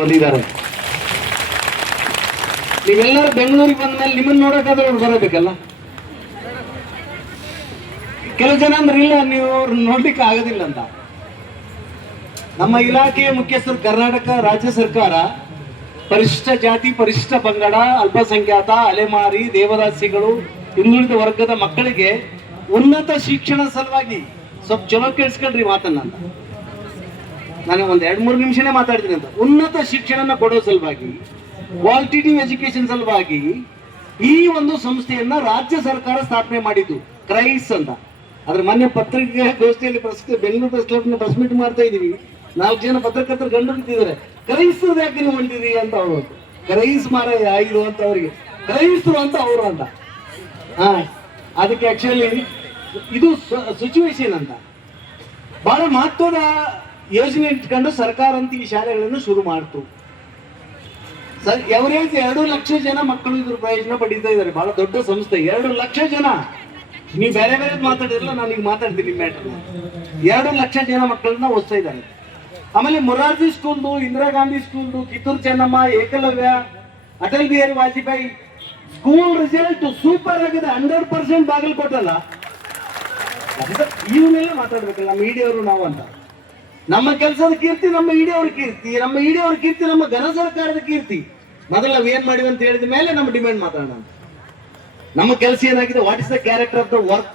ಬಂದಿದ್ದಾರೆ. ನೀವೆಲ್ಲರೂ ಬೆಂಗಳೂರಿಗೆ ಬಂದ ಮೇಲೆ ನಿಮ್ಮನ್ನ ನೋಡೋಕ್ಕಾದ್ರೂ ಅವ್ರು ಬರಬೇಕಲ್ಲ. ಕೆಲವು ಜನ ಅಂದ್ರೆ ಇಲ್ಲ, ನೀವು ನೋಡ್ಲಿಕ್ಕೆ ಆಗೋದಿಲ್ಲ ಅಂತ. ನಮ್ಮ ಇಲಾಖೆಯ ಮುಖ್ಯಸ್ಥರು ಕರ್ನಾಟಕ ರಾಜ್ಯ ಸರ್ಕಾರ ಪರಿಶಿಷ್ಟ ಜಾತಿ, ಪರಿಶಿಷ್ಟ ಪಂಗಡ, ಅಲ್ಪಸಂಖ್ಯಾತ, ಅಲೆಮಾರಿ, ದೇವದಾಸಿಗಳು, ಹಿಂದುಳಿದ ವರ್ಗದ ಮಕ್ಕಳಿಗೆ ಉನ್ನತ ಶಿಕ್ಷಣ ಸಲುವಾಗಿ ಸ್ವಲ್ಪ ಚಲೋ ಕೇಳಿಸ್ಕೊಳ್ರಿ ಮಾತನ್ನ ಅಂತ. ನಾನು ಒಂದ್ 2-3 ನಿಮಿಷನೇ ಮಾತಾಡ್ತೀನಿ ಅಂತ. ಉನ್ನತ ಶಿಕ್ಷಣ ಕೊಡೋ ಸಲುವಾಗಿ, ಕ್ವಾಲಿಟೇಟಿವ್ ಎಜುಕೇಶನ್ ಸಲುವಾಗಿ ಈ ಒಂದು ಸಂಸ್ಥೆಯನ್ನ ರಾಜ್ಯ ಸರ್ಕಾರ ಸ್ಥಾಪನೆ ಮಾಡಿದ್ದು, ಕ್ರೈಸ್ ಅಂತ. ಅದ್ರ ಮೊನ್ನೆ ಪತ್ರಿಕೆ ಗೋಷ್ಠಿಯಲ್ಲಿ Bengaluru press club press meet ಮಾಡ್ತಾ ಇದೀವಿ. 4 ಜನ ಪತ್ರಕರ್ತರು ಗಂಡು ಬಿಟ್ಟಿದ್ದಾರೆ. ಕ್ರೈಸ್ತರು ಯಾಕೆ ನೀವು ಹೊಂಟಿರಿ ಅಂತ ಅವರು. ಕ್ರೈಸ್ ಮಾರ ಇದು ಅಂತ ಅವರಿಗೆ, ಕ್ರೈಸ್ತರು ಅಂತ ಅವರು ಅಂತ. ಅದಕ್ಕೆ ಆಕ್ಚುಲಿ ಇದು ಸಿಚುವೇಶನ್ ಅಂತ ಬಹಳ ಮಹತ್ವದ ಯೋಜನೆ ಇಟ್ಕೊಂಡು ಸರ್ಕಾರ ಅಂತ ಈ ಶಾಲೆಗಳನ್ನು ಶುರು ಮಾಡ್ತು. ಎವರೇಜ್ 2 ಲಕ್ಷ ಜನ ಮಕ್ಕಳು ಇದ್ರ ಪ್ರಯೋಜನ ಪಡೀತಾ ಇದ್ದಾರೆ. ಬಹಳ ದೊಡ್ಡ ಸಂಸ್ಥೆ. 2 ಲಕ್ಷ ಜನ. ನೀವು ಬೇರೆ ಬೇರೆ ಮಾತಾಡಿರಲ್ಲ, ನಾನು ಈಗ ಮಾತಾಡ್ತೀನಿ ಮ್ಯಾಟರ್. 2 ಲಕ್ಷ ಜನ ಮಕ್ಕಳನ್ನ ಓದಿಸ್ತಾ ಇದ್ದಾರೆ. ಆಮೇಲೆ ಮೊರಾರ್ಜಿ ಸ್ಕೂಲ್ದು, ಇಂದಿರಾ ಗಾಂಧಿ ಸ್ಕೂಲ್ದು, Kittur Chennamma, Ekalavya, Atal Bihari Vajpayee school result super ಆಗಿದೆ. 100% ಬಾಗಲಕೋಟಲ್ಲ. ಇವನ್ನೆಲ್ಲ ಮಾತಾಡ್ಬೇಕಲ್ಲ ಮೀಡಿಯಾವರು ನಾವು ಅಂತ. ನಮ್ಮ ಕೆಲಸದ ಕೀರ್ತಿ ನಮ್ಮ ಇಡಿಯವ್ರ ಕೀರ್ತಿ, ನಮ್ಮ ಇಡಿಯವ್ರ ಕೀರ್ತಿ ನಮ್ಮ ಘನ ಸರ್ಕಾರದ ಕೀರ್ತಿ. ಮೊದಲು ನಾವ್ ಏನ್ ಮಾಡಿವಿ ಅಂತ ಹೇಳಿದ ಮೇಲೆ ನಮ್ಮ ಡಿಮ್ಯಾಂಡ್ ಮಾತಾಡೋಣ. ನಮ್ಮ ಕೆಲಸ ಏನಾಗಿದೆ, what is the character of the work,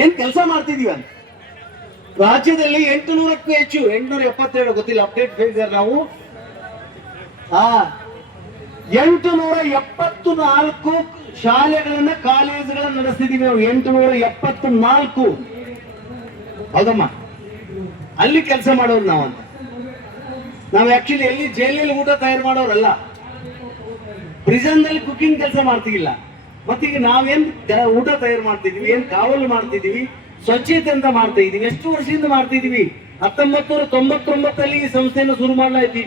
ಏನ್ ಕೆಲಸ ಮಾಡ್ತಿದೀವಿ ಅಂತ. ರಾಜ್ಯದಲ್ಲಿ 800ಕ್ಕೂ ಹೆಚ್ಚು, 872 ಗೊತ್ತಿಲ್ಲ, ಅಪ್ಡೇಟ್ ಹೇಳಿದ್ದಾರೆ ನಾವು. 874 ಶಾಲೆಗಳನ್ನ, ಕಾಲೇಜುಗಳನ್ನ ನಡೆಸ್ತಿದೀವಿ ನಾವು. 874. ಹೌದಮ್ಮ, ಅಲ್ಲಿ ಕೆಲಸ ಮಾಡೋರು ನಾವು ಅಂತ. ನಾವು ಆಕ್ಚುಲಿ ಎಲ್ಲಿ ಜೈಲಲ್ಲಿ ಊಟ ತಯಾರು ಮಾಡೋರಲ್ಲ, ಪ್ರಿಸನ್ ನಲ್ಲಿ ಕುಕಿಂಗ್ ಕೆಲಸ ಮಾಡ್ತಿಲ್ಲ. ಮತ್ತೀಗ ನಾವೇನ್ ಊಟ ತಯಾರು ಮಾಡ್ತಿದೀವಿ, ಏನ್ ಕಾವಲು ಮಾಡ್ತಿದೀವಿ, ಸ್ವಚ್ಛತೆ ಅಂತ ಮಾಡ್ತಾ ಇದೀವಿ. ಎಷ್ಟು ವರ್ಷದಿಂದ ಮಾಡ್ತಾ ಇದೀವಿ? 1999 ಈ ಸಂಸ್ಥೆಯನ್ನು ಶುರು ಮಾಡಲಾಯ್ತು. ಈ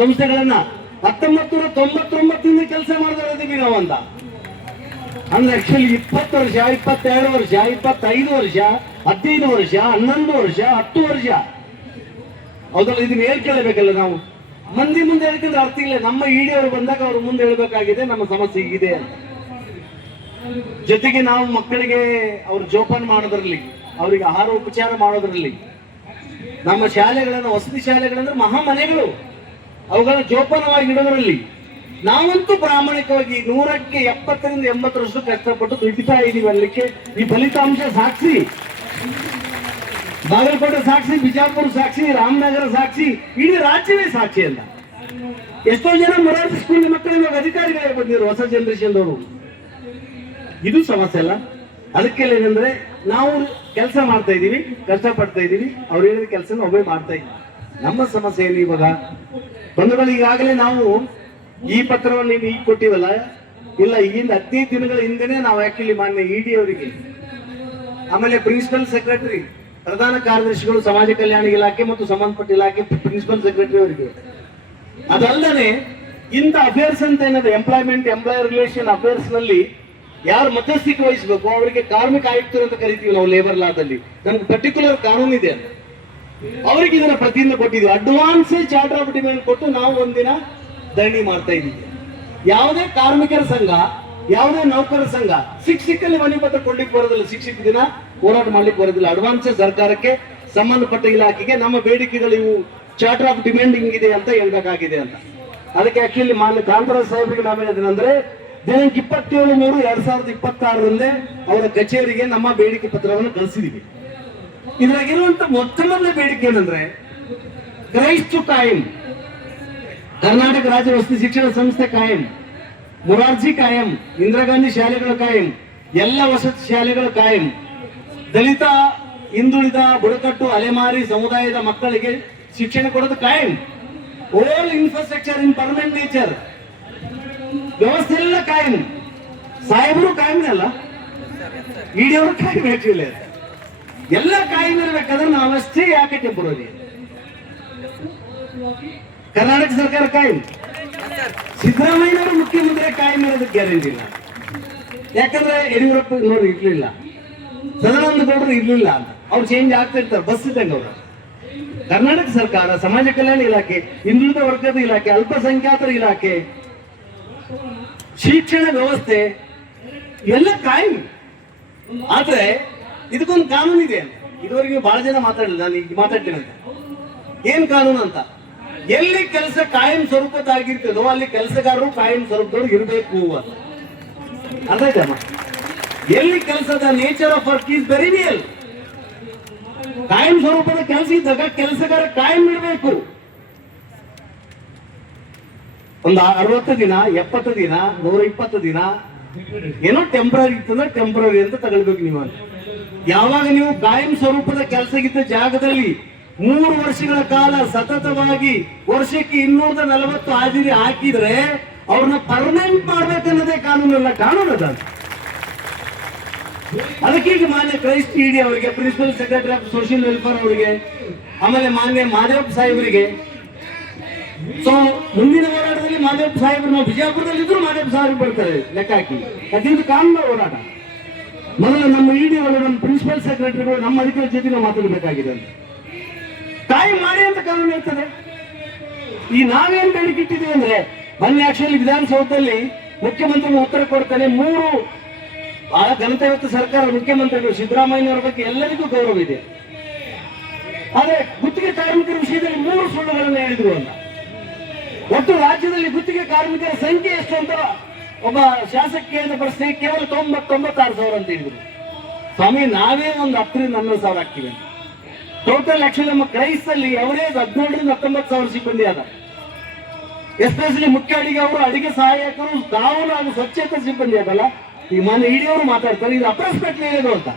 ಸಂಸ್ಥೆಗಳನ್ನ 1999 ಕೆಲಸ ಮಾಡ್ತಾ ಇದೀವಿ ನಾವು ಅಂತ. ಅಂದ್ರೆ ಆಕ್ಚುಲಿ 20 ವರ್ಷ, 22 ವರ್ಷ, 25 ವರ್ಷ, 15 ವರ್ಷ, 11 ವರ್ಷ, 10 ವರ್ಷ. ಹೌದಲ್ಲ, ಇದನ್ನ ಹೇಳ್ಕೊಳ್ಳಬೇಕಲ್ಲ ನಾವು. ಮಂದಿ ಮುಂದೆ ಹೇಳ್ಕೊಂಡ್ರೆ ಅರ್ಥ ಇಲ್ಲ. ನಮ್ಮ ಇಡಿಯವರು ಬಂದಾಗ ಅವ್ರ ಮುಂದೆ ಹೇಳ್ಬೇಕಾಗಿದೆ ನಮ್ಮ ಸಮಸ್ಯೆ ಹೀಗಿದೆ ಅಂತ. ಜೊತೆಗೆ ನಾವು ಮಕ್ಕಳಿಗೆ ಅವ್ರ ಜೋಪಾನ ಮಾಡೋದ್ರಲ್ಲಿ, ಅವರಿಗೆ ಆಹಾರ ಉಪಚಾರ ಮಾಡೋದ್ರಲ್ಲಿ, ನಮ್ಮ ಶಾಲೆಗಳನ್ನ, ವಸತಿ ಶಾಲೆಗಳಂದ್ರೆ ಮಹಾಮನೆಗಳು, ಅವುಗಳ ಜೋಪಾನವಾಗಿ ಇಡೋದ್ರಲ್ಲಿ ನಾವಂತೂ ಪ್ರಾಮಾಣಿಕವಾಗಿ 100ಕ್ಕೆ 70ರಿಂದ 80ರಷ್ಟು ಕಷ್ಟಪಟ್ಟು ದುಡಿತಾ ಇದೀವಿ. ಅಲ್ಲಿಕ್ಕೆ ಈ ಫಲಿತಾಂಶ ಸಾಕ್ಷಿ. ಬಾಗಲಕೋಟೆ ಸಾಕ್ಷಿ, ಬಿಜಾಪುರ ಸಾಕ್ಷಿ, ರಾಮನಗರ ಸಾಕ್ಷಿ, ಇಡೀ ರಾಜ್ಯವೇ ಸಾಕ್ಷಿ ಅಂತ. ಎಷ್ಟೋ ಜನ ಮೊರಾರ್ಜಿ ಸ್ಕೂಲ್ ಮಕ್ಕಳು ಇವಾಗ ಅಧಿಕಾರಿಗಳೇ ಬಂದಿದ್ರು, ಹೊಸ ಜನರೇಷನ್ ಅವರು. ಇದು ಸಮಸ್ಯೆ ಅಲ್ಲ. ಅದಕ್ಕೆಲ್ಲ ಏನಂದ್ರೆ ನಾವು ಕೆಲಸ ಮಾಡ್ತಾ ಇದೀವಿ, ಕಷ್ಟಪಡ್ತಾ ಇದೀವಿ, ಅವ್ರು ಹೇಳಿದ ಕೆಲಸ ಒಬ್ಬೇ ಮಾಡ್ತಾ ಇದೀವಿ. ನಮ್ಮ ಸಮಸ್ಯೆ ಏನು ಇವಾಗ ಬಂಧುಗಳು? ಈಗಾಗಲೇ ನಾವು ಈ ಪತ್ರವನ್ನು ಈಗ ಕೊಟ್ಟಿವಲ್ಲ, ಇಲ್ಲ ಈಗಿಂದ 15 ದಿನಗಳ ಹಿಂದೆನೆ ನಾವು ಆಕ್ಚುಲಿ ಮಾನ್ಯ ಇಡಿ ಅವರಿಗೆ, ಆಮೇಲೆ ಪ್ರಿನ್ಸಿಪಲ್ ಸೆಕ್ರೆಟರಿ, ಪ್ರಧಾನ ಕಾರ್ಯದರ್ಶಿಗಳು, ಸಮಾಜ ಕಲ್ಯಾಣ ಇಲಾಖೆ ಮತ್ತು ಸಂಬಂಧಪಟ್ಟ ಇಲಾಖೆ ಪ್ರಿನ್ಸಿಪಲ್ ಸೆಕ್ರೆಟರಿ ಅವರಿಗೆ, ಅದಲ್ಲದೆ ಇಂಥ ಅಫೇರ್ಸ್ ಅಂತ ಏನಾದ್ರೆ ಎಂಪ್ಲಾಯ್ಮೆಂಟ್, ಎಂಪ್ಲಾಯರ್ ರಿಲೇಷನ್ ಅಫೇರ್ಸ್ ನಲ್ಲಿ ಯಾರು ಮಧ್ಯಸ್ಥಿಕೆ ವಹಿಸಬೇಕು ಅವರಿಗೆ ಕಾರ್ಮಿಕ ಆಯುಕ್ತರು ಅಂತ ಕರಿತೀವಿ ನಾವು ಲೇಬರ್ ಲಾದಲ್ಲಿ. ನಮ್ಗೆ ಪರ್ಟಿಕ್ಯುಲರ್ ಕಾನೂನು ಇದೆ. ಅವರಿಗೆ ಇದನ್ನ ಪ್ರತಿಯಿಂದ ಕೊಟ್ಟಿದ್ವಿ. ಅಡ್ವಾನ್ಸ್ ಚಾರ್ಟರ್ ಆಫ್ ಡಿಮ್ಯಾಂಡ್ ಕೊಟ್ಟು ನಾವು ಒಂದಿನ ಧರಣಿ ಮಾಡ್ತಾ ಇದ್ದೀವಿ. ಯಾವುದೇ ಕಾರ್ಮಿಕರ ಸಂಘ, ಯಾವುದೇ ನೌಕರರ ಸಂಘ ಸಿಕ್ಕಲ್ಲಿ ಮನೆ ಪತ್ರ ಕೊಡ್ಲಿಕ್ಕೆ ಬರೋದಿಲ್ಲ, ಸಿಕ್ಕ ದಿನ ಹೋರಾಟ ಮಾಡ್ಲಿಕ್ಕೆ ಬರೋದಿಲ್ಲ. ಅಡ್ವಾನ್ಸ್ ಸರ್ಕಾರಕ್ಕೆ, ಸಂಬಂಧಪಟ್ಟ ಇಲಾಖೆಗೆ ನಮ್ಮ ಬೇಡಿಕೆಗಳು ಇವು, ಚಾರ್ಟರ್ ಆಫ್ ಡಿಮ್ಯಾಂಡ್ ಹಿಂಗಿದೆ ಅಂತ ಹೇಳ್ಬೇಕಾಗಿದೆ ಅಂತ. ಅದಕ್ಕೆ ಆಕ್ಚುಲಿ ಮಾನ್ಯ ಕಾಂತರಾಜ್ ಸಾಹೇಬರಿಗೆ ನಾವೇನಂದ್ರೆ ದಿನಾಂಕ 27/3/2026 ಅವರ ಕಚೇರಿಗೆ ನಮ್ಮ ಬೇಡಿಕೆ ಪತ್ರವನ್ನು ಕಳಿಸಿದೀವಿ. ಇದ್ರಾಗಿರುವಂತ ಮೊದಲನೇ ಬೇಡಿಕೆ ಏನಂದ್ರೆ, ಕ್ರೈಸ್ತು ಕಾಯಂ, ಕರ್ನಾಟಕ ರಾಜ್ಯ ವಸತಿ ಶಿಕ್ಷಣ ಸಂಸ್ಥೆ ಕಾಯಂ, ಮೊರಾರ್ಜಿ ಕಾಯಂ, ಇಂದಿರಾ ಗಾಂಧಿ ಶಾಲೆಗಳು ಕಾಯಂ, ಎಲ್ಲ ವಸತಿ ಶಾಲೆಗಳು ಕಾಯಂ, ದಲಿತ, ಹಿಂದುಳಿದ, ಬುಡಕಟ್ಟು, ಅಲೆಮಾರಿ ಸಮುದಾಯದ ಮಕ್ಕಳಿಗೆ ಶಿಕ್ಷಣ ಕೊಡೋದು ಕಾಯಂ, ಓಲ್ ಇನ್ಫ್ರಾಸ್ಟ್ರಕ್ಚರ್ ಇನ್ ಪರ್ಮನೆಂಟ್ ನೇಚರ್, ವ್ಯವಸ್ಥೆ ಎಲ್ಲ ಕಾಯಂ. ಸಾಹೇಬರು ಕಾಯಂನಲ್ಲ, ಇಡಿಯವರು ಕಾಯಂ. ಆಕ್ಚುಲಿ ಎಲ್ಲ ಕಾಯಂ ಇರ್ಬೇಕಾದ್ರೆ ನಾವಷ್ಟೇ ಯಾಕೆ ಟೆಂಪರರಿ? ಕರ್ನಾಟಕ ಸರ್ಕಾರ ಕಾಯಂ, ಸಿದ್ದರಾಮಯ್ಯನವರು ಮುಖ್ಯಮಂತ್ರಿ ಕಾಯಂ ಇರೋದಕ್ಕೆ ಗ್ಯಾರಂಟಿ ಇಲ್ಲ. ಯಾಕಂದ್ರೆ ಯಡಿಯೂರಪ್ಪ ನೋಡ್ರಿ ಇರ್ಲಿಲ್ಲ, ಸದಾನಂದ ಗೌಡರು ಇರ್ಲಿಲ್ಲ ಅಂತ. ಅವ್ರು ಚೇಂಜ್ ಆಗ್ತಾ ಇರ್ತಾರೆ, ಬಸ್ ಇದ್ದಂಗೆ ಅವರು. ಕರ್ನಾಟಕ ಸರ್ಕಾರ, ಸಮಾಜ ಕಲ್ಯಾಣ ಇಲಾಖೆ, ಹಿಂದುಳಿದ ವರ್ಗದ ಇಲಾಖೆ, ಅಲ್ಪಸಂಖ್ಯಾತರ ಇಲಾಖೆ, ಶಿಕ್ಷಣ ವ್ಯವಸ್ಥೆ ಇವೆಲ್ಲ ಕಾಯಂ. ಆದ್ರೆ ಇದಕ್ಕೊಂದು ಕಾನೂನು ಇದೆ. ಇದುವರೆಗೆ ಬಹಳ ಜನ ಮಾತಾಡಲಿಲ್ಲ, ನಾನು ಈಗ ಮಾತಾಡ್ತೀನಿ ಅಂತ. ಏನ್ ಕಾನೂನು ಅಂತ? ಎಲ್ಲಿ ಕೆಲಸ ಕಾಯಂ ಸ್ವರೂಪದಾಗಿರ್ತದೋ ಅಲ್ಲಿ ಕೆಲಸಗಾರರು ಕಾಯಂ ಸ್ವರೂಪದವ್ರು ಇರಬೇಕು ಅಂತ. ಅರ್ಥಾಯ್ತಮ್ಮ? ಎಲ್ಲಿ ಕೆಲಸದ nature of work is very real. ಕಾಯಂ ಸ್ವರೂಪದ ಕೆಲಸ ಇದ್ದಾಗ ಕೆಲಸಗಾರ ಕಾಯಂ ಇರಬೇಕು. ಒಂದು 60 ದಿನ, 70 ದಿನ, 120 ದಿನ ಏನೋ ಟೆಂಪ್ರರಿ ಇತ್ತಂದ್ರೆ ಟೆಂಪ್ರರಿ ಅಂತ ತಗೊಳ್ಬೇಕು ನೀವು ಅಂತ. ಯಾವಾಗ ನೀವು ಕಾಯಂ ಸ್ವರೂಪದ ಕೆಲಸಗಿದ್ದ ಜಾಗದಲ್ಲಿ 3 ವರ್ಷಗಳ ಕಾಲ ಸತತವಾಗಿ ವರ್ಷಕ್ಕೆ 240 ಹಾಜರಿ ಹಾಕಿದ್ರೆ ಅವ್ರನ್ನ ಪರ್ಮನೆಂಟ್ ಮಾಡ್ಬೇಕನ್ನೋದೇ ಕಾನೂನಲ್ಲ, ಕಾನೂನು ಅದ. ಅದಕ್ಕೀಗ ಮಾನ್ಯ ಕ್ರೈಸ್ಟ್ ಇಡಿ ಅವರಿಗೆ, principal secretary of social welfare ಅವರಿಗೆ, ಆಮೇಲೆ ಮಾನ್ಯ ಮಾದೇವಪ್ಪ ಸಾಹೇಬರಿಗೆ, ಸೊ ಮುಂದಿನ ಹೋರಾಟದಲ್ಲಿ ಮಾದೇವಪ್ಪ ಸಾಹೇಬರು, ನಾವು ಬಿಜಾಪುರದಲ್ಲಿ ಇದ್ರು ಮಾದೇವಪ್ಪ ಸಾಹೇಬ್ ಬರ್ತಾರೆ ಲೆಕ್ಕ ಹಾಕಿ. ಯಾಕೆಂದ್ರೆ ಕಾನೂನು ಹೋರಾಟ. ಮೊದಲು ನಮ್ಮ ಇಡಿ ಅವರು, ನಮ್ಮ ಪ್ರಿನ್ಸಿಪಲ್ ಸೆಕ್ರೆಟರಿಗಳು, ನಮ್ಮ ಅಧಿಕಾರಿ ಜೊತೆ ನಾವು ಮಾತಾಡಬೇಕಾಗಿದೆ ಅಂತ ಕಾಯಂ ಮಾಡಿ ಅಂತ ಕಾನೂನು ಇರ್ತದೆ. ಈ ನಾವೇನ್ ಬೇಡಿಕೆ ಇಟ್ಟಿದ್ದೀವಿ ಅಂದ್ರೆ, ಮೊನ್ನೆ ಆಕ್ಚುಲಿ ವಿಧಾನಸೌಧದಲ್ಲಿ ಮುಖ್ಯಮಂತ್ರಿಗಳು ಉತ್ತರ ಕೊಡ್ತಾನೆ. 3 ಬಹಳ ಘನತೆಯುತ ಸರ್ಕಾರ, ಮುಖ್ಯಮಂತ್ರಿಗಳು ಸಿದ್ದರಾಮಯ್ಯನವರ ಬಗ್ಗೆ ಎಲ್ಲರಿಗೂ ಗೌರವ ಇದೆ. ಆದ್ರೆ ಗುತ್ತಿಗೆ ಕಾರ್ಮಿಕರ ವಿಷಯದಲ್ಲಿ 3 ಸುಳ್ಳುಗಳನ್ನು ಹೇಳಿದ್ರು ಅಂತ. ಒಟ್ಟು ರಾಜ್ಯದಲ್ಲಿ ಗುತ್ತಿಗೆ ಕಾರ್ಮಿಕರ ಸಂಖ್ಯೆ ಎಷ್ಟು ಅಂತ ಒಬ್ಬ ಶಾಸಕ ಕೇಳಿದ ಪ್ರಶ್ನೆ ಕೇವಲ 96,000 ಅಂತ ಹೇಳಿದ್ರು. ಸ್ವಾಮಿ, ನಾವೇ ಒಂದು 10,000 ರಿಂದ 11,000 ಆಗ್ತೀವಿ. ಟೋಟಲ್ ಆಕ್ಚುಲಿ ನಮ್ಮ ಕ್ರೈಸ್ತಲ್ಲಿ ಅವರೇಜ್ 17,000 ರಿಂದ 19,000 ಸಿಬ್ಬಂದಿ ಅದ. ಎಸ್ಪೆಷಲಿ ಮುಖ್ಯ ಅಡಿಗೆ ಅವರು, ಅಡಿಗೆ ಸಹಾಯಕರು, ಕಾವಲು ಹಾಗೂ ಸ್ವಚ್ಛತೆ ಸಿಬ್ಬಂದಿ ಅದಲ್ಲ. ಈ ಮಾನ್ಯ ಇಡಿಯವರು ಮಾತಾಡ್ತಾರೆ, ಇದು ಅಪ್ರಾಕ್ಸಿಮೇಟ್ಲಿ ಏನು ಅಂತ.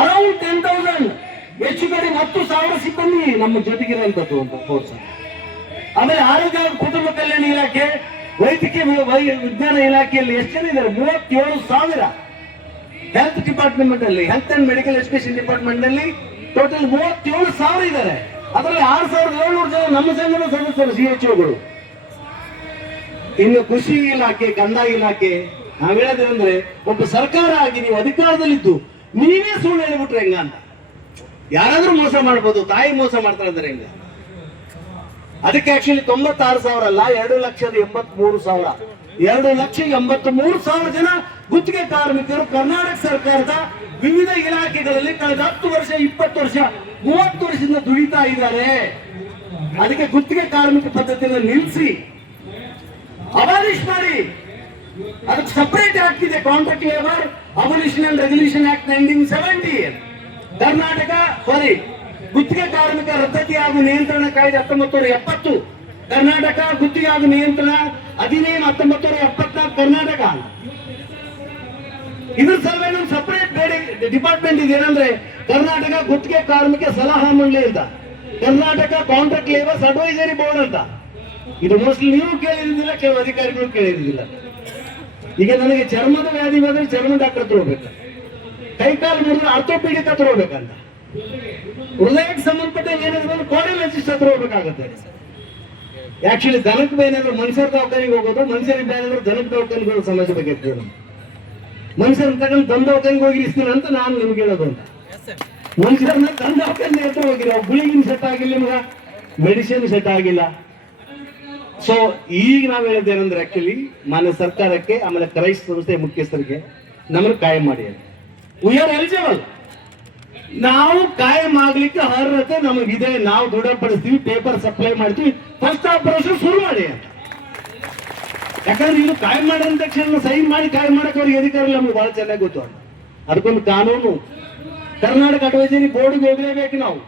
ಅರೌಂಡ್ 10,000 ಹೆಚ್ಚು ಕಡೆ 10,000 ಸಿಬ್ಬಂದಿ ನಮ್ಮ ಜೊತೆಗಿರುವಂತದ್ದು ಅಂತ ಫೋರ್ಸ್. ಆಮೇಲೆ ಆರೋಗ್ಯ ಹಾಗೂ ಕುಟುಂಬ ಕಲ್ಯಾಣ ಇಲಾಖೆ, ವೈದ್ಯಕೀಯ ವಿಜ್ಞಾನ ಇಲಾಖೆಯಲ್ಲಿ ಎಷ್ಟು ಜನ ಇದ್ದಾರೆ? 37,000. ಹೆಲ್ತ್ ಡಿಪಾರ್ಟ್ಮೆಂಟ್ ಅಲ್ಲಿ, health and medical education department ನಲ್ಲಿ ಟೋಟಲ್ 37,000 ಇದ್ದಾರೆ. ಅದರಲ್ಲಿ 6,700 ಜನ ನಮ್ಮ ಸಂಘದ ಸದಸ್ಯರು, CHOಗಳು. ಇನ್ನು ಕೃಷಿ ಇಲಾಖೆ, ಕಂದಾಯ ಇಲಾಖೆ. ನಾವ್ ಹೇಳೋದೇನಂದ್ರೆ, ಒಬ್ಬ ಸರ್ಕಾರ ಆಗಿ ನೀವು ಅಧಿಕಾರದಲ್ಲಿದ್ದು ನೀವೇ ಸುಳ್ಳು ಹೇಳಿಬಿಟ್ರೆ ಹೆಂಗ ಅಂತ. ಯಾರಾದ್ರೂ ಮೋಸ ಮಾಡ್ಬೋದು, ತಾಯಿ ಮೋಸ ಮಾಡ್ತಾ ಇದ್ದಾರೆ ಹೆಂಗ? ಅದಕ್ಕೆ ಆಕ್ಚುಲಿ 96,000 ಅಲ್ಲ, 2,83,000. 2,83,000 ಜನ ಗುತ್ತಿಗೆ ಕಾರ್ಮಿಕರು ಕರ್ನಾಟಕ ಸರ್ಕಾರದ ವಿವಿಧ ಇಲಾಖೆಗಳಲ್ಲಿ ಕಳೆದ 10 ವರ್ಷ, 20 ವರ್ಷ, 30 ವರ್ಷದಿಂದ ದುಡಿತಾ ಇದ್ದಾರೆ. ಅದಕ್ಕೆ ಗುತ್ತಿಗೆ ಕಾರ್ಮಿಕ ಪದ್ಧತಿಯನ್ನು ನಿಲ್ಲಿಸಿ ಅಬಾಲಿಷ್ ಮಾಡಿ, ಅದಕ್ಕೆ ಸಪರೇಟ್ ಆಕ್ಟ್ ಇದೆ, contract labour abolition and regulation act 1970. Karnataka ಗುತ್ತಿಗೆ ಕಾರ್ಮಿಕ ರದ್ದತಿ ಹಾಗೂ ನಿಯಂತ್ರಣ ಕಾಯ್ದೆ 1970, ಕರ್ನಾಟಕ ಗುತ್ತಿಗೆ ಹಾಗೂ ನಿಯಂತ್ರಣ ಅಧಿನಿಯಮ 1974 ಕರ್ನಾಟಕ. ಇದ್ರ ಸಲುವಾಗಿ ನಮ್ಮ ಸಪರೇಟ್ ಬೇರೆ ಡಿಪಾರ್ಟ್ಮೆಂಟ್ ಇದೆ. ಏನಂದ್ರೆ ಕರ್ನಾಟಕ ಗುತ್ತಿಗೆ ಕಾರ್ಮಿಕ ಸಲಹಾ ಮಂಡಳಿ ಅಂತ, Karnataka contract labours advisory board ಅಂತ. ಇದು ಮೋಸ್ಟ್ಲಿ ನೀವು ಕೇಳಿದಿಲ್ಲ, ಕೆಲವು ಅಧಿಕಾರಿಗಳು ಕೇಳಿದಿಲ್ಲ. ಈಗ ನನಗೆ ಚರ್ಮದ ವ್ಯಾಧಿ ಬಂದ್ರೆ ಚರ್ಮ ಡಾಕ್ಟರ್ ಹತ್ರ ಹೋಗ್ಬೇಕು, ಕೈಕಾಲು ಮುರಿದ್ರೆ ಆರ್ಥೋಪೀಡಿಕ್ ಹತ್ರ ಹೋಗ್ಬೇಕಂತ, ಹೃದಯಕ್ಕೆ ಸಂಬಂಧಪಟ್ಟ ಏನಾದ್ರು ಕಾರ್ಡಿಯಾಲಜಿಸ್ಟ್ ಹತ್ರ ಹೋಗ್ಬೇಕಾಗತ್ತೆ. ಆಕ್ಚುಲಿ ದನಕ್ಕೆ ಬೇನಾದ್ರು ಮನುಷ್ಯರ ದವಾಖಾನಿಗೆ ಹೋಗೋದು, ಮನುಷ್ಯರಿಗೆ ಬೇನಾದ್ರು ದನದ ದವಾಖಾನಿಗೆ ಸಮಸ್ಯೆ ಬಗ್ಗೆ ಮನುಷ್ಯರನ್ನ ತಗೊಂಡು ದನ ದವಾಖಾನಿಗೆ ಹೋಗಿರ್ತೀನಿ ಅಂತ ನಾನು ನಿಮ್ಗೆ ಹೇಳೋದು ಅಂತ. ಮನುಷ್ಯರನ್ನ ದನ ದವಾಖಾನೆ ಹತ್ರ ಹೋಗಿಲ್ಲ, ಗುಳಿಗಿನ ಸೆಟ್ ಆಗಿಲ್ಲ, ನಿಮ್ಗೆ ಮೆಡಿಸಿನ್ ಸೆಟ್ ಆಗಿಲ್ಲ. ಸೊ ಈಗ ನಾವ್ ಹೇಳೋದೇನಂದ್ರೆ, ಆಕ್ಚುಲಿ ಮಾನ್ಯ ಸರ್ಕಾರಕ್ಕೆ, ಆಮೇಲೆ ಕ್ರೈಸ್ತ ಸಂಸ್ಥೆ ಮುಖ್ಯಸ್ಥರಿಗೆ ನಮ್ಮನ್ನು ಕಾಯಂ ಮಾಡಿ, ವಿ ಆರ್ ಎಲಿಜಿಬಲ್. ನಾವು ಕಾಯಂ ಆಗ್ಲಿಕ್ಕೆ ಅರ್ಹತೆ ನಮಗಿದೆ, ನಾವು ದೃಢಪಡಿಸ್ತೀವಿ, ಪೇಪರ್ ಸಪ್ಲೈ ಮಾಡ್ತೀವಿ, ಫಸ್ಟ್ ಆಪರೇಷನ್ ಶುರು ಮಾಡಿ ಅಂತ. ಯಾಕಂದ್ರೆ ಇದು ಕಾಯಂ ಮಾಡಿದ ತಕ್ಷಣ ಸೈನ್ ಮಾಡಿ ಕಾಯಂ ಮಾಡಕ್ಕೆ ಅವ್ರಿಗೆ ಅಧಿಕಾರ ಇಲ್ಲ, ನಮ್ಗೆ ಬಹಳ ಚೆನ್ನಾಗಿ ಗೊತ್ತು. ಅದಕ್ಕೊಂದು ಕಾನೂನು, ಕರ್ನಾಟಕ ಅಡ್ವೈಸರಿ ಬೋರ್ಡ್ಗೆ ಹೋಗ್ಲೇಬೇಕು. ನಾವು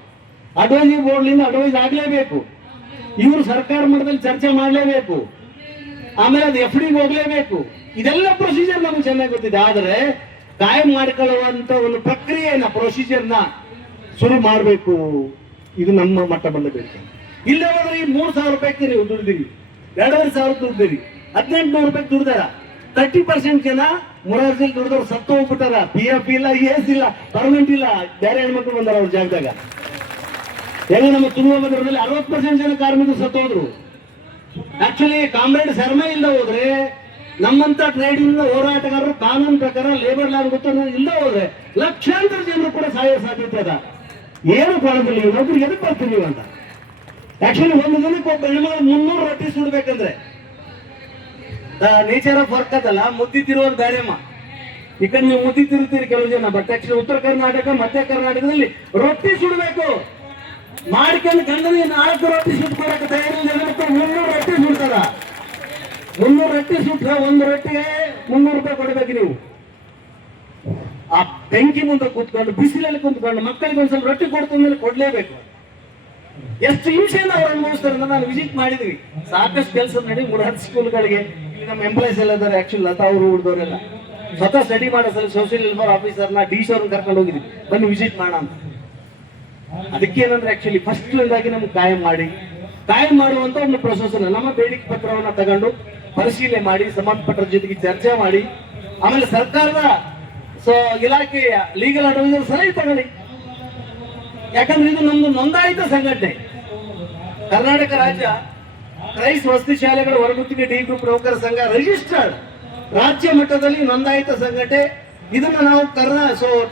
ಅಡ್ವೈಸರಿ ಬೋರ್ಡ್ಲಿಂದ ಅಡ್ವೈಸ್ ಆಗ್ಲೇಬೇಕು. ಇವರು ಸರ್ಕಾರ ಮಟ್ಟದಲ್ಲಿ ಚರ್ಚೆ ಮಾಡಲೇಬೇಕು. ಆಮೇಲೆ ಅದು FD ಹೋಗ್ಲೇಬೇಕು. ಇದೆಲ್ಲ ಪ್ರೊಸೀಜರ್ ನಮ್ಗೆ ಚೆನ್ನಾಗಿ ಗೊತ್ತಿದೆ. ಆದ್ರೆ ಕಾಯಂ ಮಾಡಿಕೊಳ್ಳುವಂತ ಒಂದು ಪ್ರಕ್ರಿಯೆಯನ್ನ, ಪ್ರೊಸೀಜರ್ನ ಶುರು ಮಾಡಬೇಕು. ಇದು ನಮ್ಮ ಮಟ್ಟ ಬಂದ ಬೇಡಿಕೆ. ಇಲ್ಲ ಹೋದ್ರೆ ಈ 3,000 ರೂಪಾಯಿಗೆ ನೀವು ದುಡ್ದಿರಿ, 2,500 ದುಡ್ದಿರಿ, 1,800 ರೂಪಾಯಿ ದುಡ್ದಾರ. 30% ಜನ ಮುರಾರ್ಜಿಲ್ ದುಡ್ದವ್ರು ಸತ್ತು ಹೋಗ್ಬಿಟ್ಟಾರ. PF ಇಲ್ಲ, ES ಇಲ್ಲ, ಪರ್ಮನೆಂಟ್ ಇಲ್ಲ, ಬೇರೆ ಹೆಣ್ಮಕ್ಳು ಬಂದಾರ ಅವ್ರ ಜಾಗದಾಗ. ಹೆಂಗ ನಮ್ಮ ತುಂಗಭದ್ರದಲ್ಲಿ 60% ಜನ ಕಾರ್ಮಿಕರು ಸತ್ತು ಹೋದ್ರು. ಆಕ್ಚುಲಿ ಕಾಮ್ರೇಡ್ ಶರ್ಮಾ ಇಲ್ಲದ ಹೋದ್ರೆ, ನಮ್ಮಂತ ಟ್ರೇಡ್ ಯೂನಿಯನ್ ಹೋರಾಟಗಾರರು ಕಾನೂನು ಪ್ರಕಾರ ಲೇಬರ್ ಲಾ ಗೊತ್ತ ಇಲ್ಲದ ಹೋದ್ರೆ ಲಕ್ಷಾಂತರ ಜನರು ಕೂಡ ಸಾಯೋ ಸಾಧ್ಯತೆ ಅದ. ಏನು ಕಾರಣದಲ್ಲಿ ನೀವು ನೌಕರಿ ಎದಕ್ಕೆ ಬರ್ತೀರಿ ನೀವು ಅಂತ. ಆಕ್ಚುಲಿ ಒಂದು ದಿನಕ್ಕೆ ಒಬ್ಬ ಹೆಣ್ಮಗಳು 300 ರೊಟ್ಟಿ ಸುಡ್ಬೇಕಂದ್ರೆ ನೇಚರ್ ಆಫ್ ವರ್ಕ್ ಅದಲ್ಲ, ಮುದ್ದಿ ತಿರುವುದು ಬೇರೆಮ್ಮ. ಈ ಕಡೆ ನೀವು ಮುದ್ದಿ ತಿರುತ್ತೀರಿ ಕೆಲವು ಜನ, ಬಟ್ ಆಕ್ಚುಲಿ ಉತ್ತರ ಕರ್ನಾಟಕ ಮಧ್ಯ ಕರ್ನಾಟಕದಲ್ಲಿ ರೊಟ್ಟಿ ಸುಡಬೇಕು ಮಾಡ್ಕೊಂಡು ಗಂಡನಿಗೆ 4 ರೊಟ್ಟಿ ಸುಟ್ಕೊಡಕ್ಕೆ ತಯಾರಿಲ್ಲ. 300 ರೊಟ್ಟಿ ಸುಡ್ತಾರ. 300 ರೊಟ್ಟಿ ಸುಟ್ರೆ ಒಂದು ರೊಟ್ಟಿಗೆ 300 ರೂಪಾಯಿ ಕೊಡ್ಬೇಕು ನೀವು. ಆ ಬೆಂಕಿ ಮುಂದೆ ಕೂತ್ಕೊಂಡು ಬಿಸಿಲಲ್ಲಿ ಕೂತ್ಕೊಂಡು ಮಕ್ಕಳಿಗೆ ಒಂದ್ಸಲ ರೊಟ್ಟಿ ಕೊಡ್ತಂದ್ರೆ ಕೊಡ್ಲೇಬೇಕು. ಎಷ್ಟು ಹಿಂಸೆಯಿಂದ ಅವ್ರು ಅನುಭವಿಸ್ತಾರೆ ಅಂತ ನಾನು ವಿಸಿಟ್ ಮಾಡಿದ್ವಿ. ಸಾಕಷ್ಟು ಕೆಲಸ ನಡಿ 3-10 ಸ್ಕೂಲ್ಗಳಿಗೆ. ನಮ್ಮ ಎಂಪ್ಲಾಯ್ಸ್ ಎಲ್ಲ ಇದ್ದಾರೆ ಆಕ್ಚುಲಿ, ಲತಾ ಅವರು ಉಳಿದವರೆಲ್ಲ ಸ್ವತಃ ಸ್ಟಡಿ ಮಾಡೋ ಸಲ ಸೋಷಿಯಲ್ ವೆಲ್ಫೇರ್ ಆಫೀಸರ್ನ ಡಿ.ಸಿ ಅವ್ರನ್ನ ಕರ್ಕೊಂಡು ಹೋಗಿದ್ವಿ, ಬನ್ನಿ ವಿಸಿಟ್ ಮಾಡೋಣ ಅಂತ. ಅದಕ್ಕೆ ಏನಂದ್ರೆ ಆಕ್ಚುಲಿ ಫಸ್ಟ್ ಆಗಿ ನಮ್ಗೆ ಕಾಯಂ ಮಾಡುವಂತ ಒಂದು ಪ್ರೊಸೆಸ್ ನಮ್ಮ ಬೇಡಿಕೆ ಪತ್ರವನ್ನ ತಗೊಂಡು ಪರಿಶೀಲನೆ ಮಾಡಿ ಸಂಬಂಧಪಟ್ಟರ ಜೊತೆಗೆ ಚರ್ಚೆ ಮಾಡಿ ಆಮೇಲೆ ಸರ್ಕಾರದ ಇಲಾಖೆಯ ಲೀಗಲ್ ಅಡ್ವೈಸರ್ ಸಲಹೆ ತಗೊಳ್ಳಿ. ಯಾಕಂದ್ರೆ ಇದು ನಮ್ದು ನೋಂದಾಯಿತ ಸಂಘಟನೆ. ಕರ್ನಾಟಕ ರಾಜ್ಯ ಕ್ರೈಸ್ಟ್ ವಸತಿ ಶಾಲೆಗಳ ಹೊರಗುತ್ತಿಗೆ ಡಿ ಗ್ರೂಪ್ ನೌಕರ ಸಂಘ ರಿಜಿಸ್ಟರ್ಡ್ ರಾಜ್ಯ ಮಟ್ಟದಲ್ಲಿ ನೋಂದಾಯಿತ ಸಂಘಟನೆ. ಇದನ್ನ ನಾವು